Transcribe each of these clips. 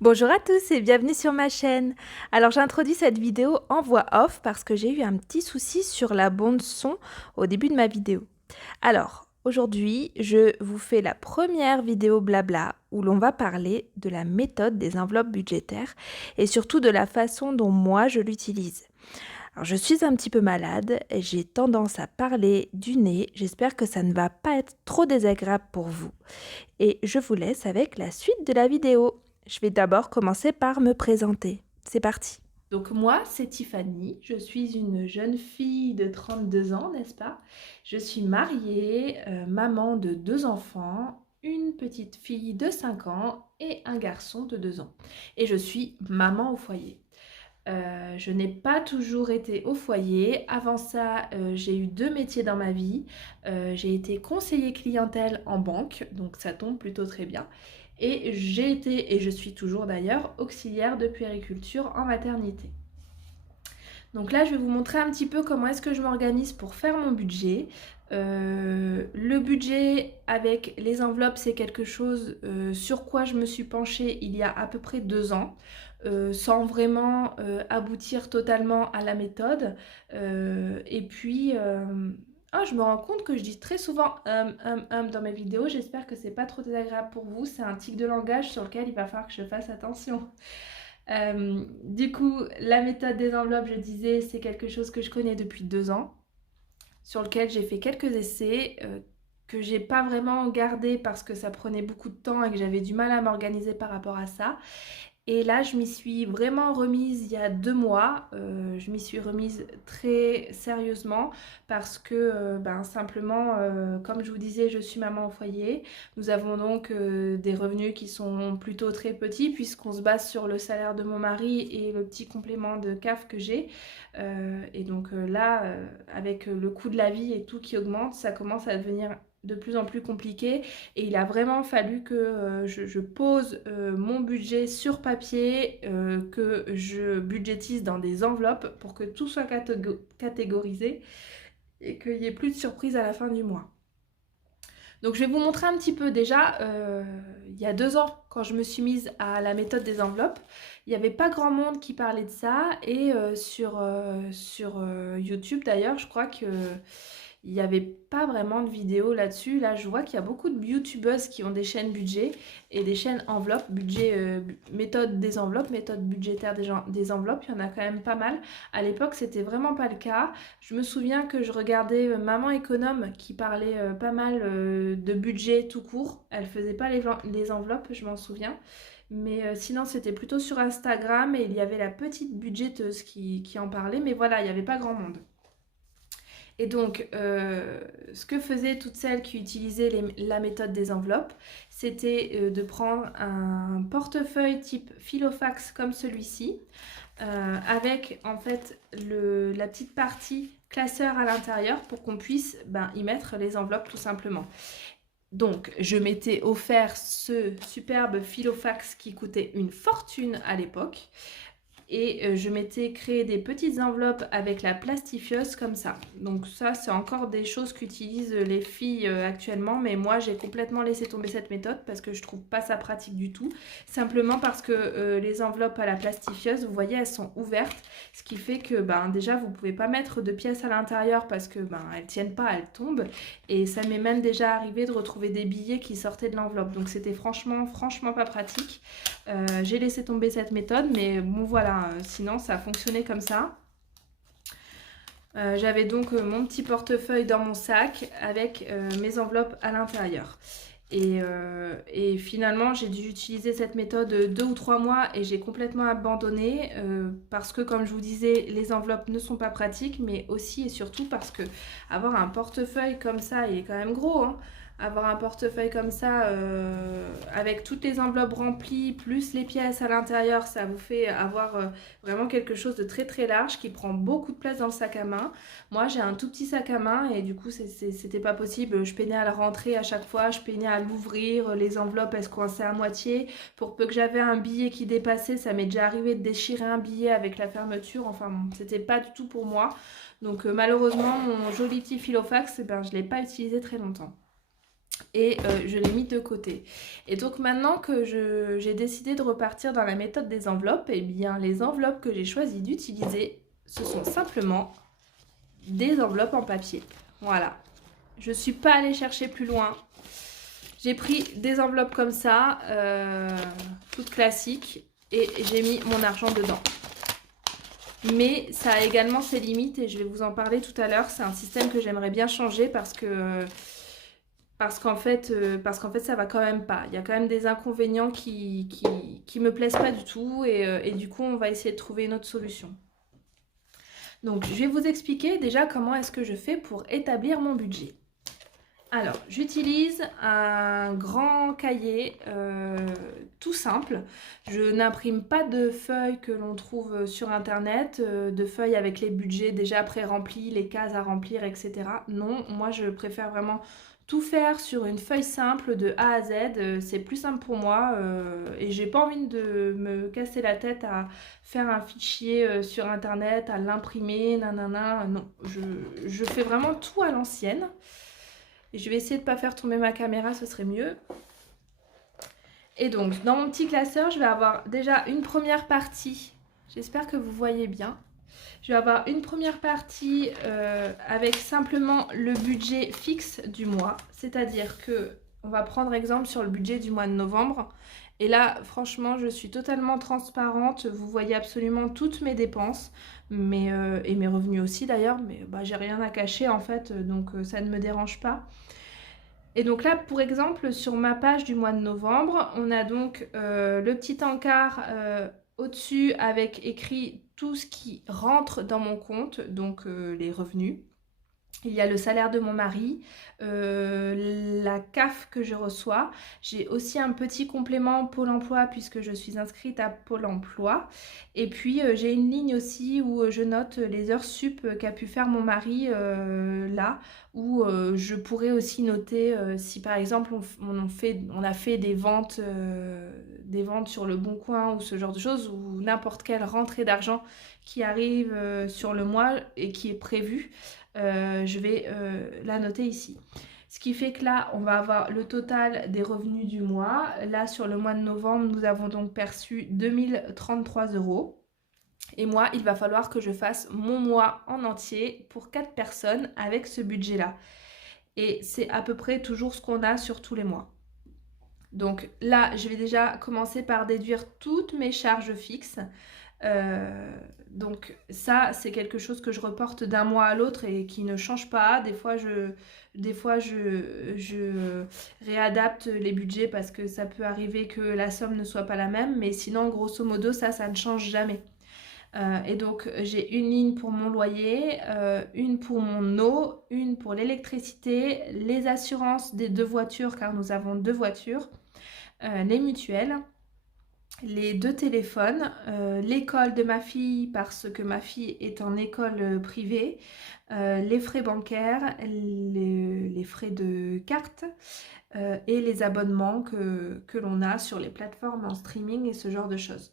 Bonjour à tous et bienvenue sur ma chaîne. Alors j'introduis cette vidéo en voix off parce que j'ai eu un petit souci sur la bande son au début de ma vidéo. Alors aujourd'hui je vous fais la première vidéo blabla où l'on va parler de la méthode des enveloppes budgétaires et surtout de la façon dont moi je l'utilise. Alors je suis un petit peu malade et j'ai tendance à parler du nez, j'espère que ça ne va pas être trop désagréable pour vous. Et je vous laisse avec la suite de la vidéo. Je vais d'abord commencer par me présenter. C'est parti. Donc moi, c'est Tiffany, je suis une jeune fille de 32 ans, n'est-ce pas? Je suis mariée, maman de 2 enfants, une petite fille de 5 ans et un garçon de 2 ans. Et je suis maman au foyer. Je n'ai pas toujours été au foyer. Avant ça, j'ai eu 2 métiers dans ma vie. J'ai été conseiller clientèle en banque, donc ça tombe plutôt très bien. Et j'ai été, et je suis toujours d'ailleurs, auxiliaire de puériculture en maternité. Donc là, je vais vous montrer un petit peu comment est-ce que je m'organise pour faire mon budget. Le budget avec les enveloppes, c'est quelque chose sur quoi je me suis penchée il y a à peu près 2 ans, sans vraiment aboutir totalement à la méthode. Et puis, je me rends compte que je dis très souvent dans mes vidéos. J'espère que c'est pas trop désagréable pour vous. C'est un tic de langage sur lequel il va falloir que je fasse attention. Du coup, la méthode des enveloppes, je disais, c'est quelque chose que je connais depuis 2 ans, sur lequel j'ai fait quelques essais, que j'ai pas vraiment gardé parce que ça prenait beaucoup de temps et que j'avais du mal à m'organiser par rapport à ça. Et là, je m'y suis vraiment remise il y a 2 mois. Je m'y suis remise très sérieusement parce que simplement, comme je vous disais, je suis maman au foyer. Nous avons donc des revenus qui sont plutôt très petits puisqu'on se base sur le salaire de mon mari et le petit complément de CAF que j'ai. Et donc là, avec le coût de la vie et tout qui augmente, ça commence à devenir de plus en plus compliqué et il a vraiment fallu que je pose mon budget sur papier, que je budgétise dans des enveloppes pour que tout soit catégorisé et qu'il n'y ait plus de surprise à la fin du mois. Donc je vais vous montrer un petit peu déjà, il y a 2 ans, quand je me suis mise à la méthode des enveloppes, il n'y avait pas grand monde qui parlait de ça et sur YouTube d'ailleurs, je crois que il n'y avait pas vraiment de vidéos là-dessus. Là, je vois qu'il y a beaucoup de youtubeuses qui ont des chaînes budget et des chaînes enveloppes, budget, méthode des enveloppes, méthode budgétaire des enveloppes. Il y en a quand même pas mal. À l'époque, c'était vraiment pas le cas. Je me souviens que je regardais Maman Économe qui parlait pas mal de budget tout court. Elle faisait pas les enveloppes, je m'en souviens. Mais sinon, c'était plutôt sur Instagram et il y avait la petite budgéteuse qui en parlait. Mais voilà, il n'y avait pas grand monde. Et donc, ce que faisaient toutes celles qui utilisaient la méthode des enveloppes, c'était de prendre un portefeuille type Filofax comme celui-ci, avec en fait la petite partie classeur à l'intérieur pour qu'on puisse y mettre les enveloppes tout simplement. Donc, je m'étais offert ce superbe Filofax qui coûtait une fortune à l'époque. Et je m'étais créé des petites enveloppes avec la plastifieuse comme ça. Donc ça, c'est encore des choses qu'utilisent les filles actuellement. Mais moi, j'ai complètement laissé tomber cette méthode parce que je trouve pas ça pratique du tout. Simplement parce que les enveloppes à la plastifieuse, vous voyez, elles sont ouvertes. Ce qui fait que déjà, vous pouvez pas mettre de pièces à l'intérieur parce que elles tiennent pas, elles tombent. Et ça m'est même déjà arrivé de retrouver des billets qui sortaient de l'enveloppe. Donc c'était franchement pas pratique. J'ai laissé tomber cette méthode, mais bon voilà, sinon ça a fonctionné comme ça. J'avais donc mon petit portefeuille dans mon sac avec mes enveloppes à l'intérieur. Et finalement, j'ai dû utiliser cette méthode 2 ou 3 mois et j'ai complètement abandonné parce que, comme je vous disais, les enveloppes ne sont pas pratiques, mais aussi et surtout parce que avoir un portefeuille comme ça, il est quand même gros, hein. Avoir un portefeuille comme ça, avec toutes les enveloppes remplies, plus les pièces à l'intérieur, ça vous fait avoir vraiment quelque chose de très très large qui prend beaucoup de place dans le sac à main. Moi, j'ai un tout petit sac à main et du coup, c'était pas possible. Je peinais à le rentrer à chaque fois, je peinais à l'ouvrir, les enveloppes, elles se coinçaient à moitié. Pour peu que j'avais un billet qui dépassait, ça m'est déjà arrivé de déchirer un billet avec la fermeture. Enfin, bon, c'était pas du tout pour moi. Donc, malheureusement, mon joli petit Filofax, je l'ai pas utilisé très longtemps. et je l'ai mis de côté. Et donc maintenant que j'ai décidé de repartir dans la méthode des enveloppes, eh bien les enveloppes que j'ai choisi d'utiliser, ce sont simplement des enveloppes en papier. Voilà. Je ne suis pas allée chercher plus loin. J'ai pris des enveloppes comme ça, toutes classiques, et j'ai mis mon argent dedans. Mais ça a également ses limites et je vais vous en parler tout à l'heure. C'est un système que j'aimerais bien changer parce qu'en fait, ça va quand même pas. Il y a quand même des inconvénients qui me plaisent pas du tout et du coup, on va essayer de trouver une autre solution. Donc, je vais vous expliquer déjà comment est-ce que je fais pour établir mon budget. Alors, j'utilise un grand cahier tout simple. Je n'imprime pas de feuilles que l'on trouve sur internet, de feuilles avec les budgets déjà pré-remplis, les cases à remplir, etc. Non, moi je préfère vraiment tout faire sur une feuille simple de A à Z. C'est plus simple pour moi et j'ai pas envie de me casser la tête à faire un fichier sur internet, à l'imprimer, nanana. Non, je fais vraiment tout à l'ancienne. Et je vais essayer de ne pas faire tomber ma caméra, ce serait mieux. Et donc, dans mon petit classeur, je vais avoir déjà une première partie. J'espère que vous voyez bien. Je vais avoir une première partie avec simplement le budget fixe du mois. C'est-à-dire que on va prendre exemple sur le budget du mois de novembre. Et là, franchement, je suis totalement transparente. Vous voyez absolument toutes mes dépenses, et mes revenus aussi d'ailleurs. Mais bah, j'ai rien à cacher en fait, donc ça ne me dérange pas. Et donc là, pour exemple, sur ma page du mois de novembre, on a donc le petit encart au-dessus avec écrit tout ce qui rentre dans mon compte, donc les revenus. Il y a le salaire de mon mari, la CAF que je reçois. J'ai aussi un petit complément Pôle emploi puisque je suis inscrite à Pôle emploi. Et puis j'ai une ligne aussi où je note les heures sup qu'a pu faire mon mari là, où je pourrais aussi noter si par exemple on a fait des ventes sur le Bon Coin ou ce genre de choses, ou n'importe quelle rentrée d'argent qui arrive sur le mois et qui est prévue. Je vais la noter ici. Ce qui fait que là, on va avoir le total des revenus du mois. Là, sur le mois de novembre, nous avons donc perçu 2033 €. Et moi, il va falloir que je fasse mon mois en entier pour 4 personnes avec ce budget-là. Et c'est à peu près toujours ce qu'on a sur tous les mois. Donc là, je vais déjà commencer par déduire toutes mes charges fixes. Donc ça, c'est quelque chose que je reporte d'un mois à l'autre et qui ne change pas. Des fois, je réadapte les budgets parce que ça peut arriver que la somme ne soit pas la même. Mais sinon, grosso modo, ça ne change jamais. Et donc, j'ai une ligne pour mon loyer, une pour mon eau, une pour l'électricité, les assurances des 2 voitures, car nous avons 2 voitures, les mutuelles, les 2 téléphones, l'école de ma fille parce que ma fille est en école privée, les frais bancaires, les frais de carte et les abonnements que l'on a sur les plateformes en streaming et ce genre de choses.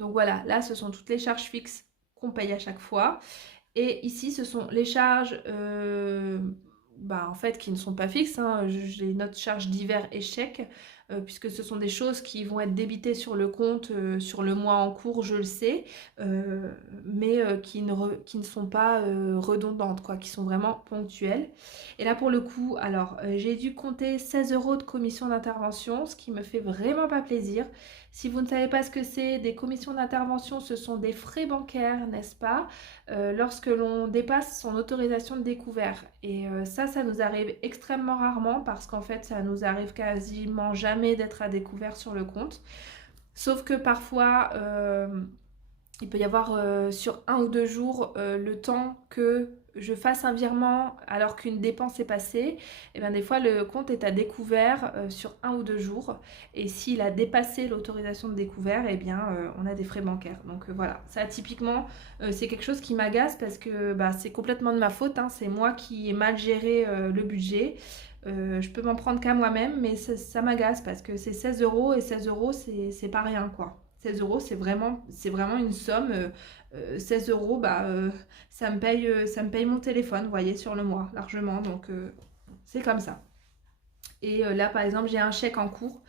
Donc voilà, là ce sont toutes les charges fixes qu'on paye à chaque fois. Et ici ce sont les charges en fait qui ne sont pas fixes, hein. J'ai note charges divers et chèques, puisque ce sont des choses qui vont être débitées sur le compte sur le mois en cours, je le sais, mais qui ne sont pas redondantes, quoi, qui sont vraiment ponctuelles. Et là pour le coup, alors j'ai dû compter 16 € de commission d'intervention, ce qui me fait vraiment pas plaisir. Si vous ne savez pas ce que c'est, des commissions d'intervention, ce sont des frais bancaires, n'est-ce pas, lorsque l'on dépasse son autorisation de découvert. Et ça nous arrive extrêmement rarement parce qu'en fait, ça nous arrive quasiment jamais d'être à découvert sur le compte. Sauf que parfois, il peut y avoir sur 1 ou 2 jours le temps que je fasse un virement alors qu'une dépense est passée. Et bien des fois le compte est à découvert sur 1 ou 2 jours. Et s'il a dépassé l'autorisation de découvert, et bien on a des frais bancaires. Donc voilà, ça typiquement c'est quelque chose qui m'agace parce que c'est complètement de ma faute, hein. C'est moi qui ai mal géré le budget. Je peux m'en prendre qu'à moi-même, mais ça m'agace parce que c'est 16 € et 16 € c'est pas rien, quoi. 16 €, c'est vraiment une somme. 16 €, ça me paye mon téléphone, vous voyez, sur le mois, largement. Donc, c'est comme ça. Et là, par exemple, j'ai un chèque en cours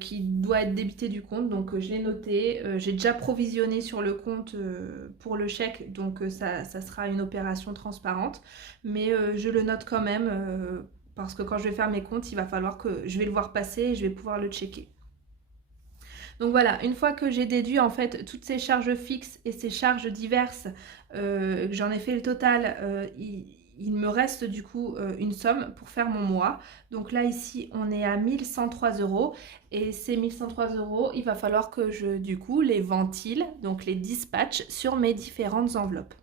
qui doit être débité du compte. Donc, je l'ai noté. J'ai déjà provisionné sur le compte pour le chèque. Donc, ça sera une opération transparente. Mais je le note quand même parce que quand je vais faire mes comptes, il va falloir que je vais le voir passer et je vais pouvoir le checker. Donc voilà, une fois que j'ai déduit en fait toutes ces charges fixes et ces charges diverses, j'en ai fait le total, il me reste du coup une somme pour faire mon mois. Donc là ici on est à 1103 euros et ces 1103 euros, il va falloir que je du coup les ventile, donc les dispatche sur mes différentes enveloppes.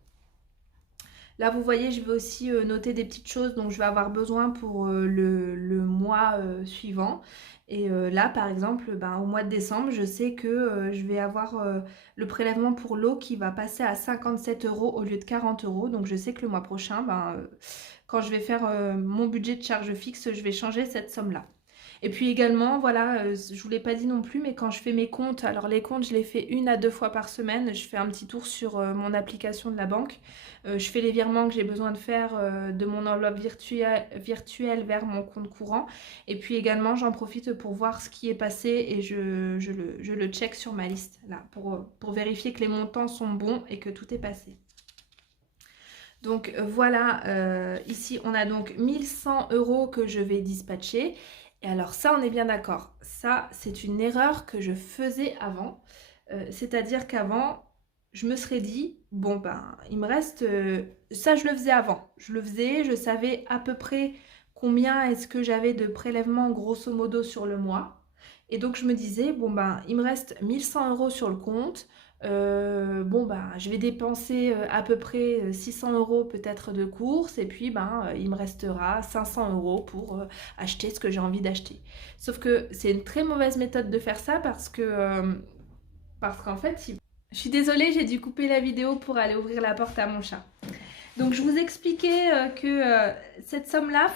Là, vous voyez, je vais aussi noter des petites choses dont je vais avoir besoin pour le mois suivant. Et là, par exemple, ben, au mois de décembre, je sais que je vais avoir le prélèvement pour l'eau qui va passer à 57 euros au lieu de 40 euros. Donc, je sais que le mois prochain, ben, quand je vais faire mon budget de charge fixe, je vais changer cette somme-là. Et puis également, voilà, je ne vous l'ai pas dit non plus, mais quand je fais mes comptes, alors les comptes, je les fais 1 à 2 fois par semaine. Je fais un petit tour sur mon application de la banque. Je fais les virements que j'ai besoin de faire de mon enveloppe virtuelle vers mon compte courant. Et puis également, j'en profite pour voir ce qui est passé et je le check sur ma liste, là, pour vérifier que les montants sont bons et que tout est passé. Donc voilà, ici on a donc 1100 euros que je vais dispatcher. Et alors ça, on est bien d'accord. Ça, c'est une erreur que je faisais avant. C'est-à-dire qu'avant, je me serais dit, bon ben, il me reste... ça, je le faisais avant. Je le faisais, je savais à peu près combien est-ce que j'avais de prélèvements grosso modo sur le mois. Et donc, je me disais, bon ben, il me reste 1100 euros sur le compte. Bon ben je vais dépenser à peu près 600 euros peut-être de courses et puis ben il me restera 500 euros pour acheter ce que j'ai envie d'acheter. Sauf que c'est une très mauvaise méthode de faire ça parce qu'en fait, je suis désolée, j'ai dû couper la vidéo pour aller ouvrir la porte à mon chat. Donc je vous expliquais que cette somme-là,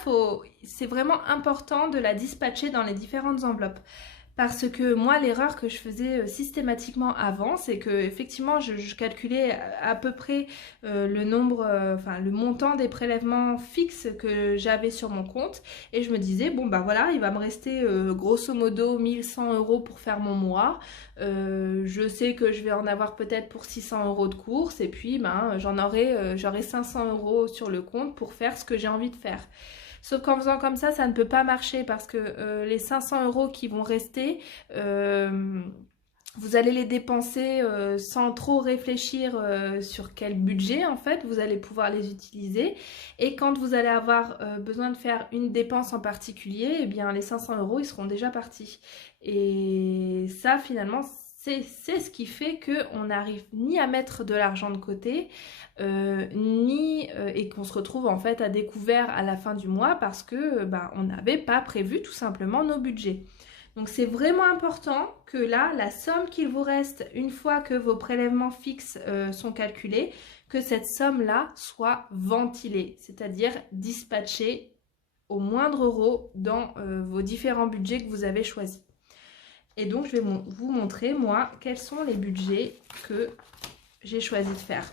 c'est vraiment important de la dispatcher dans les différentes enveloppes. Parce que moi, l'erreur que je faisais systématiquement avant, c'est que effectivement, je calculais à peu près le nombre, enfin le montant des prélèvements fixes que j'avais sur mon compte, et je me disais bon bah voilà, il va me rester grosso modo 1100 euros pour faire mon mois. Je sais que je vais en avoir peut-être pour 600 euros de courses, et puis ben j'aurai 500 euros sur le compte pour faire ce que j'ai envie de faire. Sauf qu'en faisant comme ça ne peut pas marcher parce que les 500 euros qui vont rester, vous allez les dépenser sans trop réfléchir sur quel budget en fait vous allez pouvoir les utiliser. Et quand vous allez avoir besoin de faire une dépense en particulier, eh bien les 500 euros ils seront déjà partis. Et ça finalement c'est ce qui fait qu'on n'arrive ni à mettre de l'argent de côté, et qu'on se retrouve en fait à découvert à la fin du mois parce que on n'avait pas prévu tout simplement nos budgets. Donc c'est vraiment important que là, la somme qu'il vous reste une fois que vos prélèvements fixes sont calculés, que cette somme-là soit ventilée, c'est-à-dire dispatchée au moindre euro dans vos différents budgets que vous avez choisis. Et donc, je vais vous montrer, moi, quels sont les budgets que j'ai choisi de faire.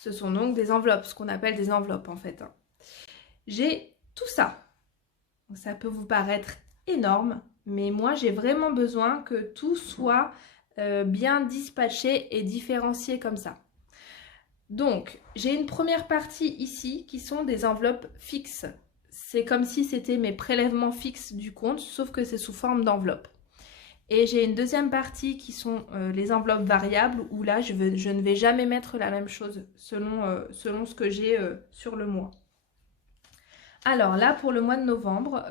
Ce sont donc des enveloppes, ce qu'on appelle des enveloppes en fait. J'ai tout ça. Ça peut vous paraître énorme, mais moi, j'ai vraiment besoin que tout soit bien dispatché et différencié comme ça. Donc, j'ai une première partie ici qui sont des enveloppes fixes. C'est comme si c'était mes prélèvements fixes du compte, sauf que c'est sous forme d'enveloppe. Et j'ai une deuxième partie qui sont les enveloppes variables, où là, je ne vais jamais mettre la même chose selon ce que j'ai sur le mois. Alors là, pour le mois de novembre,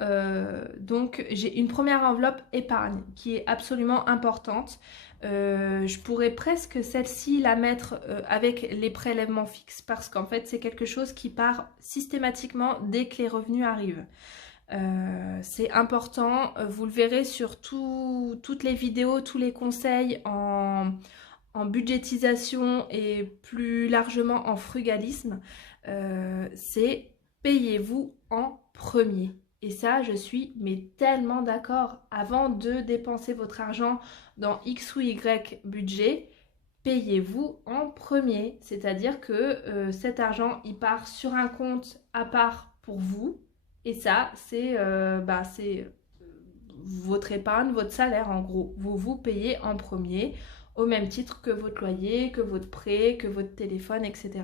donc j'ai une première enveloppe épargne qui est absolument importante. Je pourrais presque celle-ci la mettre avec les prélèvements fixes parce qu'en fait, c'est quelque chose qui part systématiquement dès que les revenus arrivent. C'est important, vous le verrez sur toutes les vidéos, tous les conseils en budgétisation et plus largement en frugalisme, c'est payez-vous en premier. Et ça, je suis mais tellement d'accord. Avant de dépenser votre argent dans X ou Y budget, payez-vous en premier. C'est-à-dire que cet argent, il part sur un compte à part pour vous. Et ça, c'est votre épargne, votre salaire en gros. Vous vous payez en premier, au même titre que votre loyer, que votre prêt, que votre téléphone, etc.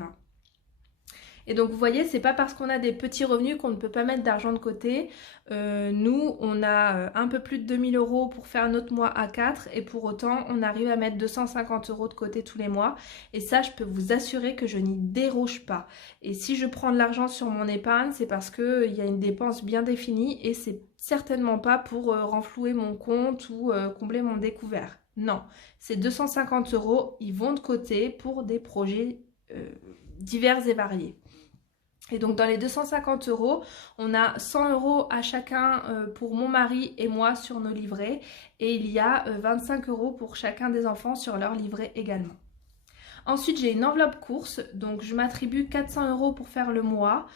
Et donc vous voyez, c'est pas parce qu'on a des petits revenus qu'on ne peut pas mettre d'argent de côté. Nous, on a un peu plus de 2000 euros pour faire notre mois à 4 et pour autant, on arrive à mettre 250 euros de côté tous les mois. Et ça, je peux vous assurer que je n'y déroge pas. Et si je prends de l'argent sur mon épargne, c'est parce qu'il y a une dépense bien définie et c'est certainement pas pour renflouer mon compte ou combler mon découvert. Non, ces 250 euros, ils vont de côté pour des projets divers et variés. Et donc dans les 250 euros, on a 100 euros à chacun pour mon mari et moi sur nos livrets. Et il y a 25 euros pour chacun des enfants sur leur livret également. Ensuite, j'ai une enveloppe course, donc je m'attribue 400 euros pour faire le mois.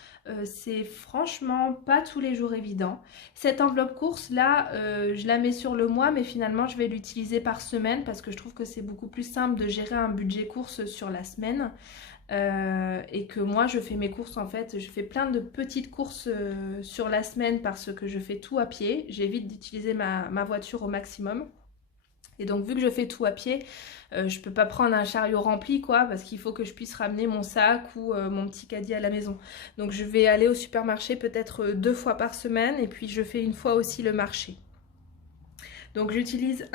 C'est franchement pas tous les jours évident. Cette enveloppe course là, je la mets sur le mois, mais finalement je vais l'utiliser par semaine parce que je trouve que c'est beaucoup plus simple de gérer un budget course sur la semaine. Et que moi je fais mes courses en fait, je fais plein de petites courses sur la semaine parce que je fais tout à pied, j'évite d'utiliser ma voiture au maximum. Et donc vu que je fais tout à pied, je peux pas prendre un chariot rempli quoi, parce qu'il faut que je puisse ramener mon sac ou mon petit caddie à la maison. Donc je vais aller au supermarché peut-être 2 fois par semaine et puis je fais une fois aussi le marché. Donc j'utilise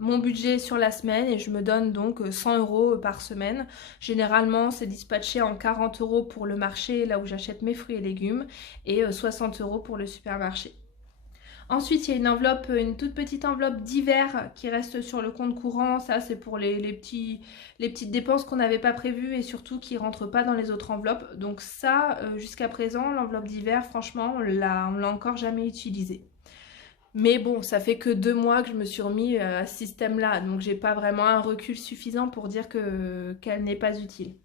mon budget sur la semaine et je me donne donc 100 euros par semaine. Généralement, c'est dispatché en 40 euros pour le marché, là où j'achète mes fruits et légumes, et 60 euros pour le supermarché. Ensuite, il y a une enveloppe, une toute petite enveloppe d'hiver qui reste sur le compte courant. Ça, c'est pour les petites dépenses qu'on n'avait pas prévues et surtout qui ne rentrent pas dans les autres enveloppes. Donc ça, jusqu'à présent, l'enveloppe d'hiver, franchement, on l'a encore jamais utilisée. Mais bon, ça fait que 2 mois que je me suis remis à ce système-là, donc j'ai pas vraiment un recul suffisant pour dire qu'elle n'est pas utile.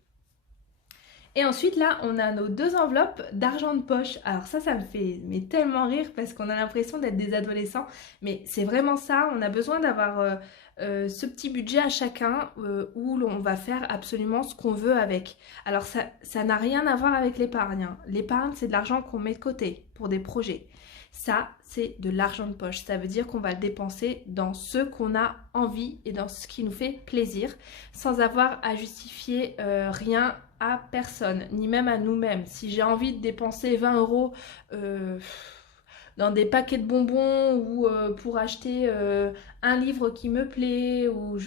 Et ensuite là, on a nos 2 enveloppes d'argent de poche. Alors ça me fait tellement rire parce qu'on a l'impression d'être des adolescents. Mais c'est vraiment ça, on a besoin d'avoir ce petit budget à chacun où on va faire absolument ce qu'on veut avec. Alors ça n'a rien à voir avec l'épargne, hein. L'épargne, c'est de l'argent qu'on met de côté pour des projets. Ça, c'est de l'argent de poche. Ça veut dire qu'on va le dépenser dans ce qu'on a envie et dans ce qui nous fait plaisir, sans avoir à justifier rien à personne, ni même à nous-mêmes. Si j'ai envie de dépenser 20 euros dans des paquets de bonbons ou pour acheter un livre qui me plaît ou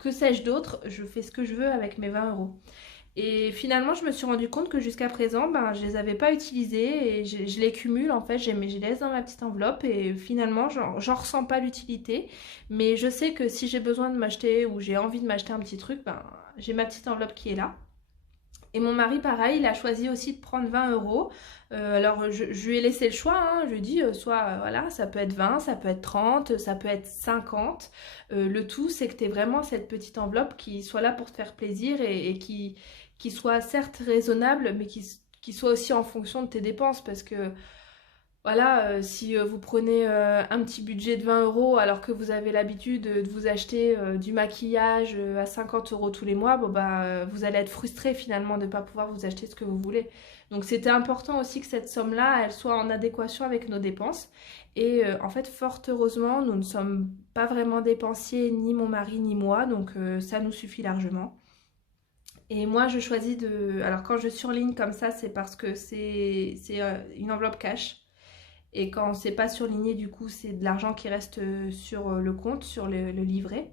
que sais-je d'autre, je fais ce que je veux avec mes 20 euros. Et finalement, je me suis rendu compte que jusqu'à présent, je les avais pas utilisés et je les cumule en fait, je les laisse dans ma petite enveloppe et finalement, j'en ressens pas l'utilité. Mais je sais que si j'ai besoin de m'acheter ou j'ai envie de m'acheter un petit truc, j'ai ma petite enveloppe qui est là. Et mon mari, pareil, il a choisi aussi de prendre 20 euros. Alors, je lui ai laissé le choix, hein. Je lui ai dit, voilà, ça peut être 20, ça peut être 30, ça peut être 50. Le tout, c'est que tu aies vraiment cette petite enveloppe qui soit là pour te faire plaisir et qui soit certes raisonnable, mais qui soit aussi en fonction de tes dépenses. Parce que voilà, si vous prenez un petit budget de 20 euros alors que vous avez l'habitude de vous acheter du maquillage à 50 euros tous les mois, vous allez être frustré finalement de ne pas pouvoir vous acheter ce que vous voulez. Donc c'était important aussi que cette somme-là, elle soit en adéquation avec nos dépenses. Et en fait, fort heureusement, nous ne sommes pas vraiment dépensiers, ni mon mari ni moi, donc ça nous suffit largement. Et moi, je choisis de... Alors quand je surligne comme ça, c'est parce que c'est une enveloppe cash. Et quand c'est pas surligné, du coup, c'est de l'argent qui reste sur le compte, sur le livret.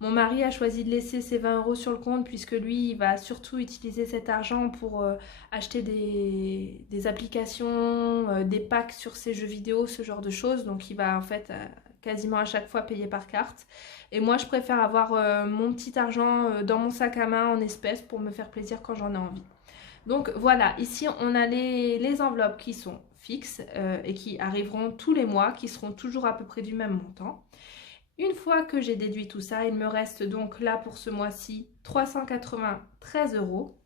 Mon mari a choisi de laisser ses 20 euros sur le compte puisque lui, il va surtout utiliser cet argent pour acheter des applications, des packs sur ses jeux vidéo, ce genre de choses. Donc il va en fait quasiment à chaque fois payer par carte. Et moi, je préfère avoir mon petit argent dans mon sac à main en espèces pour me faire plaisir quand j'en ai envie. Donc voilà, ici on a les enveloppes qui sont fixes et qui arriveront tous les mois, qui seront toujours à peu près du même montant. Une fois que j'ai déduit tout ça, il me reste donc là pour ce mois-ci 393 euros.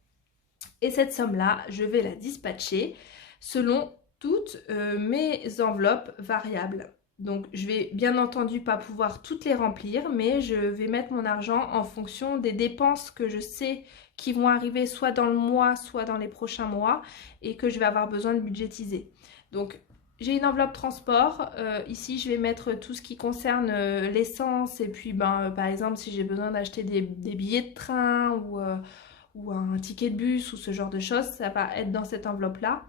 Et cette somme-là, je vais la dispatcher selon toutes mes enveloppes variables. Donc je vais bien entendu pas pouvoir toutes les remplir, mais je vais mettre mon argent en fonction des dépenses que je sais qui vont arriver soit dans le mois, soit dans les prochains mois et que je vais avoir besoin de budgétiser. Donc j'ai une enveloppe transport. Ici, je vais mettre tout ce qui concerne l'essence et puis par exemple si j'ai besoin d'acheter des billets de train ou un ticket de bus ou ce genre de choses, ça va être dans cette enveloppe-là.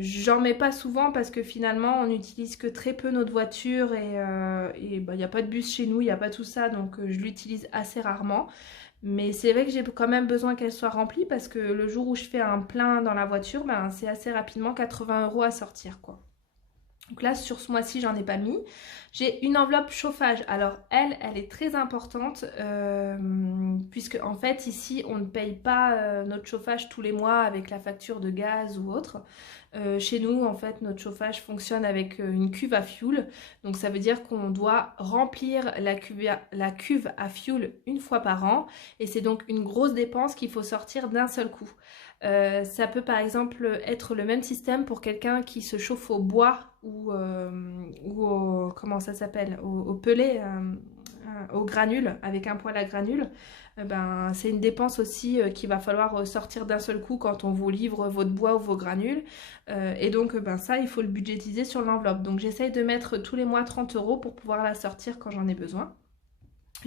J'en mets pas souvent parce que finalement on n'utilise que très peu notre voiture et il n'y a pas de bus chez nous, il n'y a pas tout ça, donc je l'utilise assez rarement. Mais c'est vrai que j'ai quand même besoin qu'elle soit remplie parce que le jour où je fais un plein dans la voiture, c'est assez rapidement 80 € à sortir quoi. Donc là, sur ce mois-ci, j'en ai pas mis. J'ai une enveloppe chauffage. Alors, elle est très importante puisque en fait, ici, on ne paye pas notre chauffage tous les mois avec la facture de gaz ou autre. Chez nous, en fait, notre chauffage fonctionne avec une cuve à fioul. Donc, ça veut dire qu'on doit remplir la cuve à fioul une fois par an. Et c'est donc une grosse dépense qu'il faut sortir d'un seul coup. Ça peut par exemple être le même système pour quelqu'un qui se chauffe au bois ou au, comment ça s'appelle, au pellet, au granule, avec un poêle à granule. C'est une dépense aussi qu'il va falloir sortir d'un seul coup quand on vous livre votre bois ou vos granules. Et donc ça, il faut le budgétiser sur l'enveloppe. Donc j'essaye de mettre tous les mois 30 € pour pouvoir la sortir quand j'en ai besoin.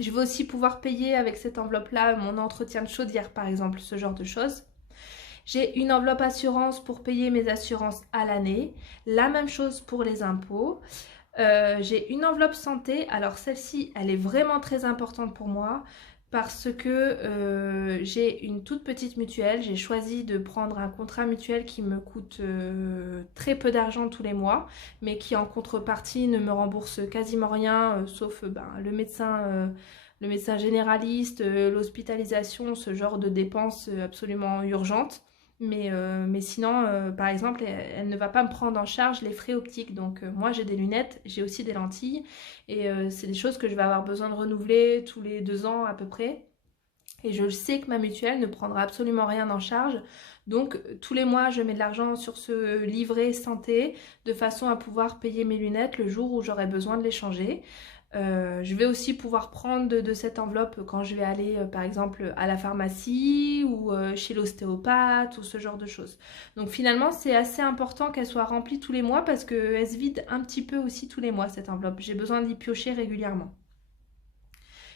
Je vais aussi pouvoir payer avec cette enveloppe-là mon entretien de chaudière, par exemple, ce genre de choses. J'ai une enveloppe assurance pour payer mes assurances à l'année. La même chose pour les impôts. J'ai une enveloppe santé. Alors celle-ci, elle est vraiment très importante pour moi parce que j'ai une toute petite mutuelle. J'ai choisi de prendre un contrat mutuel qui me coûte très peu d'argent tous les mois, mais qui en contrepartie ne me rembourse quasiment rien, sauf le médecin généraliste, l'hospitalisation, ce genre de dépenses absolument urgentes. Mais sinon, par exemple, elle ne va pas me prendre en charge les frais optiques. Donc moi, j'ai des lunettes, j'ai aussi des lentilles. Et c'est des choses que je vais avoir besoin de renouveler tous les 2 ans à peu près. Et je sais que ma mutuelle ne prendra absolument rien en charge. Donc tous les mois, je mets de l'argent sur ce livret santé de façon à pouvoir payer mes lunettes le jour où j'aurai besoin de les changer. Je vais aussi pouvoir prendre de cette enveloppe quand je vais aller par exemple à la pharmacie ou chez l'ostéopathe ou ce genre de choses. Donc finalement c'est assez important qu'elle soit remplie tous les mois parce qu'elle se vide un petit peu aussi tous les mois cette enveloppe. J'ai besoin d'y piocher régulièrement.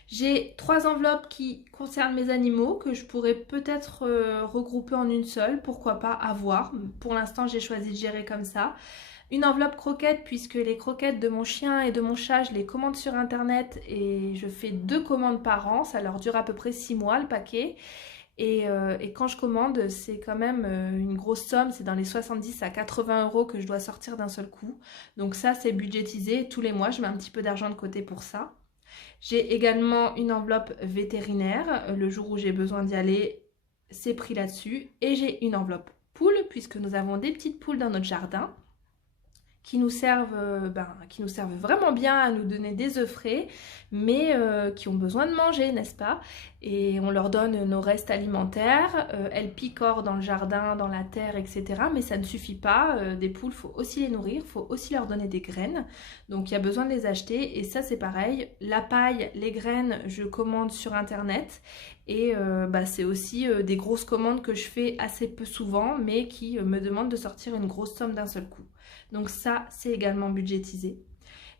J'ai 3 enveloppes qui concernent mes animaux que je pourrais peut-être regrouper en une seule, pourquoi pas, à voir. Pour l'instant j'ai choisi de gérer comme ça. Une enveloppe croquette puisque les croquettes de mon chien et de mon chat, je les commande sur internet et je fais 2 commandes par an. Ça leur dure à peu près 6 mois le paquet. Et quand je commande, c'est quand même une grosse somme. C'est dans les 70 à 80 € que je dois sortir d'un seul coup. Donc ça, c'est budgétisé. Tous les mois, je mets un petit peu d'argent de côté pour ça. J'ai également une enveloppe vétérinaire. Le jour où j'ai besoin d'y aller, c'est pris là-dessus. Et j'ai une enveloppe poule puisque nous avons des petites poules dans notre jardin qui nous servent vraiment bien à nous donner des œufs frais, mais qui ont besoin de manger, n'est-ce pas? Et on leur donne nos restes alimentaires, elles picorent dans le jardin, dans la terre, etc. Mais ça ne suffit pas, des poules, il faut aussi les nourrir, il faut aussi leur donner des graines, donc il y a besoin de les acheter, et ça c'est pareil, la paille, les graines, je commande sur internet, et c'est aussi des grosses commandes que je fais assez peu souvent, mais qui me demandent de sortir une grosse somme d'un seul coup. Donc ça, c'est également budgétisé.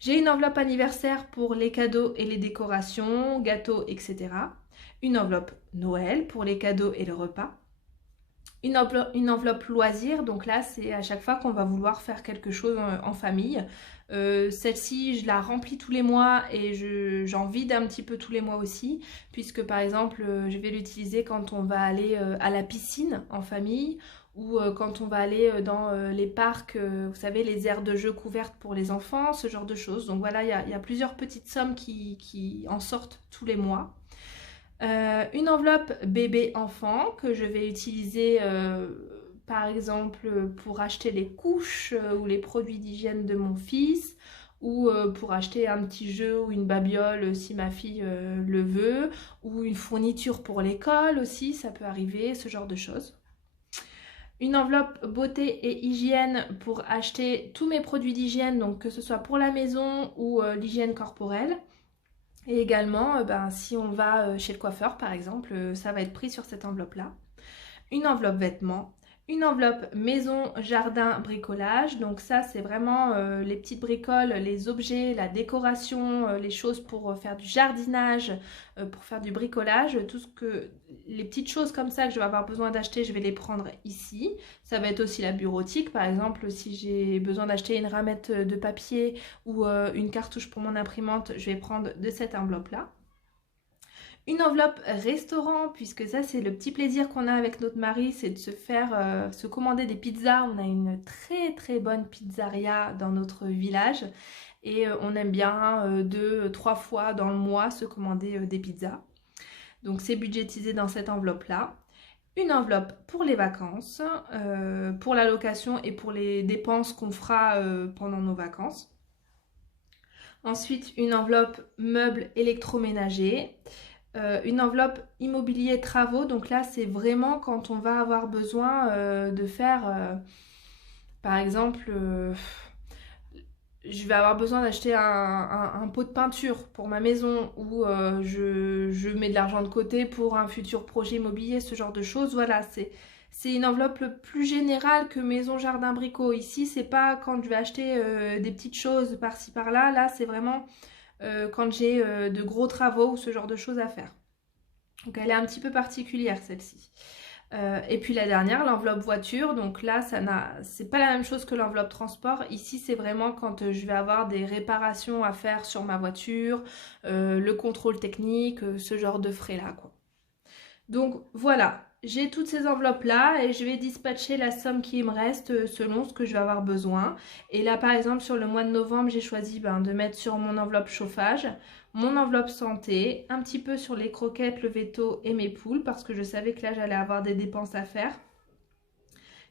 J'ai une enveloppe anniversaire pour les cadeaux et les décorations, gâteaux, etc. Une enveloppe Noël pour les cadeaux et le repas. Une enveloppe loisir, donc là c'est à chaque fois qu'on va vouloir faire quelque chose en famille. Celle-ci je la remplis tous les mois et j'en vide un petit peu tous les mois aussi, puisque par exemple je vais l'utiliser quand on va aller à la piscine en famille ou quand on va aller dans les parcs, vous savez, les aires de jeux couvertes pour les enfants, ce genre de choses. Donc voilà, il y a plusieurs petites sommes qui en sortent tous les mois. Une enveloppe bébé-enfant que je vais utiliser par exemple pour acheter les couches ou les produits d'hygiène de mon fils ou pour acheter un petit jeu ou une babiole si ma fille le veut, ou une fourniture pour l'école aussi, ça peut arriver, ce genre de choses. Une enveloppe beauté et hygiène pour acheter tous mes produits d'hygiène, donc que ce soit pour la maison ou l'hygiène corporelle. Et également, si on va chez le coiffeur par exemple, ça va être pris sur cette enveloppe-là. Une enveloppe vêtements. Une enveloppe maison, jardin, bricolage. Donc ça, c'est vraiment les petites bricoles, les objets, la décoration, les choses pour faire du jardinage, pour faire du bricolage. Les petites choses comme ça que je vais avoir besoin d'acheter, je vais les prendre ici. Ça va être aussi la bureautique. Par exemple, si j'ai besoin d'acheter une ramette de papier ou une cartouche pour mon imprimante, je vais prendre de cette enveloppe-là. Une enveloppe restaurant, puisque ça c'est le petit plaisir qu'on a avec notre mari, c'est de se commander des pizzas. On a une très très bonne pizzeria dans notre village et on aime bien 2, 3 fois dans le mois se commander des pizzas. Donc c'est budgétisé dans cette enveloppe-là. Une enveloppe pour les vacances, pour la location et pour les dépenses qu'on fera pendant nos vacances. Ensuite, une enveloppe meubles électroménagers. Une enveloppe immobilier travaux, donc là c'est vraiment quand on va avoir besoin de faire, par exemple, je vais avoir besoin d'acheter un pot de peinture pour ma maison ou je mets de l'argent de côté pour un futur projet immobilier, ce genre de choses. Voilà, c'est une enveloppe plus générale que maison, jardin, bricot. Ici, c'est pas quand je vais acheter des petites choses par-ci par-là. Là, c'est vraiment quand j'ai de gros travaux ou ce genre de choses à faire. Donc elle est un petit peu particulière celle-ci. Et puis la dernière, l'enveloppe voiture. Donc là, c'est pas la même chose que l'enveloppe transport. Ici, c'est vraiment quand je vais avoir des réparations à faire sur ma voiture, le contrôle technique, ce genre de frais-là, quoi. Donc voilà, j'ai toutes ces enveloppes-là et je vais dispatcher la somme qui me reste selon ce que je vais avoir besoin. Et là, par exemple, sur le mois de novembre, j'ai choisi de mettre sur mon enveloppe chauffage, mon enveloppe santé, un petit peu sur les croquettes, le veto et mes poules parce que je savais que là, j'allais avoir des dépenses à faire.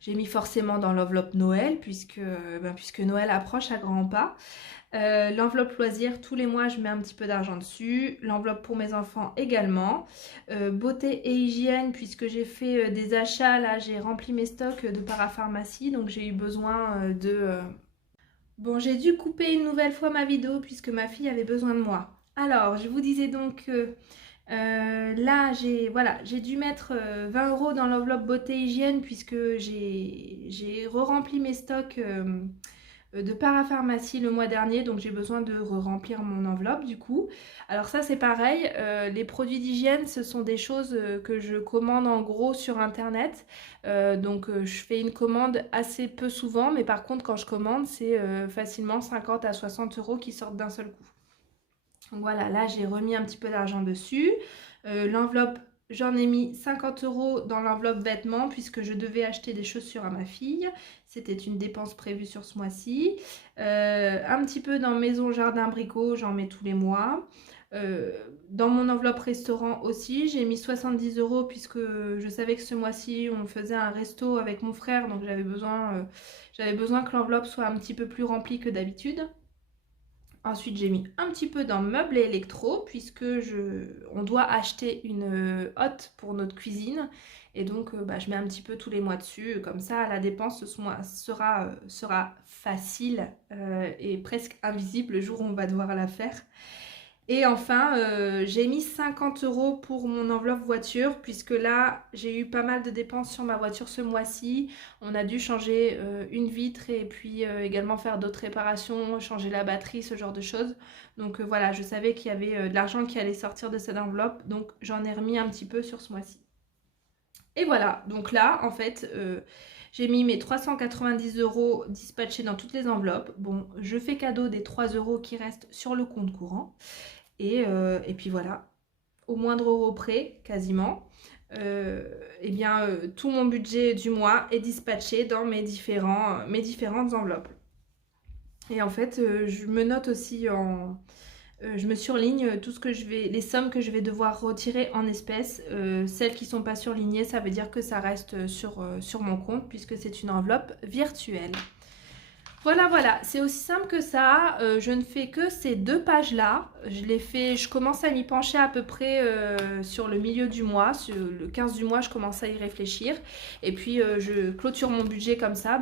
J'ai mis forcément dans l'enveloppe Noël puisque Noël approche à grands pas. L'enveloppe loisir, tous les mois, je mets un petit peu d'argent dessus. L'enveloppe pour mes enfants également. Beauté et hygiène, puisque j'ai fait des achats, là, j'ai rempli mes stocks de parapharmacie, donc j'ai eu besoin Bon, j'ai dû couper une nouvelle fois ma vidéo puisque ma fille avait besoin de moi. Alors, je vous disais donc que là, j'ai dû mettre 20 € dans l'enveloppe beauté hygiène puisque j'ai re-rempli mes stocks de parapharmacie le mois dernier, donc j'ai besoin de remplir mon enveloppe du coup. Alors ça c'est pareil, les produits d'hygiène ce sont des choses que je commande en gros sur internet, donc je fais une commande assez peu souvent, mais par contre quand je commande c'est facilement 50 à 60 € qui sortent d'un seul coup. Donc voilà, là j'ai remis un petit peu d'argent dessus. L'enveloppe, j'en ai mis 50 € dans l'enveloppe vêtements puisque je devais acheter des chaussures à ma fille. C'était une dépense prévue sur ce mois-ci. Un petit peu dans maison, jardin, bricot, j'en mets tous les mois. Dans mon enveloppe restaurant aussi, j'ai mis 70 € puisque je savais que ce mois-ci on faisait un resto avec mon frère, donc j'avais besoin que l'enveloppe soit un petit peu plus remplie que d'habitude. Ensuite, j'ai mis un petit peu dans meubles et électro puisque on doit acheter une hotte pour notre cuisine. Et donc, je mets un petit peu tous les mois dessus. Comme ça, la dépense ce mois sera facile et presque invisible le jour où on va devoir la faire. Et enfin, j'ai mis 50 € pour mon enveloppe voiture puisque là, j'ai eu pas mal de dépenses sur ma voiture ce mois-ci. On a dû changer une vitre et puis également faire d'autres réparations, changer la batterie, ce genre de choses. Donc voilà, je savais qu'il y avait de l'argent qui allait sortir de cette enveloppe, donc j'en ai remis un petit peu sur ce mois-ci. Et voilà, donc là, en fait, j'ai mis mes 390 € dispatchés dans toutes les enveloppes. Bon, je fais cadeau des 3 € qui restent sur le compte courant. Et puis voilà, au moindre euro près, quasiment, tout mon budget du mois est dispatché dans mes différentes enveloppes. Et en fait, je me note aussi je me surligne tout ce que les sommes que je vais devoir retirer en espèces. Celles qui ne sont pas surlignées, ça veut dire que ça reste sur mon compte puisque c'est une enveloppe virtuelle. Voilà, c'est aussi simple que ça. Je ne fais que ces 2 pages-là. Je commence à m'y pencher à peu près sur le milieu du mois. Sur le 15 du mois, je commence à y réfléchir. Et puis, je clôture mon budget comme ça,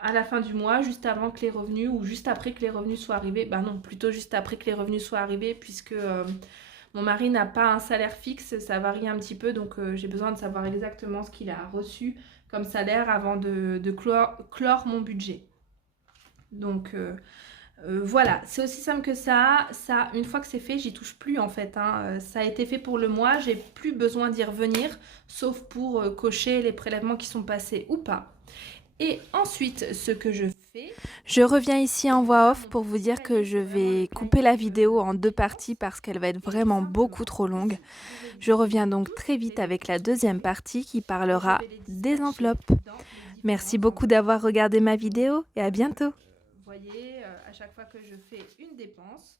à la fin du mois, juste avant que les revenus, ou juste après que les revenus soient arrivés. Non, plutôt juste après que les revenus soient arrivés, puisque mon mari n'a pas un salaire fixe, ça varie un petit peu. Donc, j'ai besoin de savoir exactement ce qu'il a reçu comme salaire avant de clore mon budget. Donc voilà, c'est aussi simple que ça. Ça, une fois que c'est fait, j'y touche plus en fait, hein. Ça a été fait pour le mois, j'ai plus besoin d'y revenir, sauf pour cocher les prélèvements qui sont passés ou pas. Et ensuite, ce que je fais... Je reviens ici en voix off pour vous dire que je vais couper la vidéo en 2 parties parce qu'elle va être vraiment beaucoup trop longue. Je reviens donc très vite avec la deuxième partie qui parlera des enveloppes. Merci beaucoup d'avoir regardé ma vidéo et à bientôt. Voyez, à chaque fois que je fais une dépense,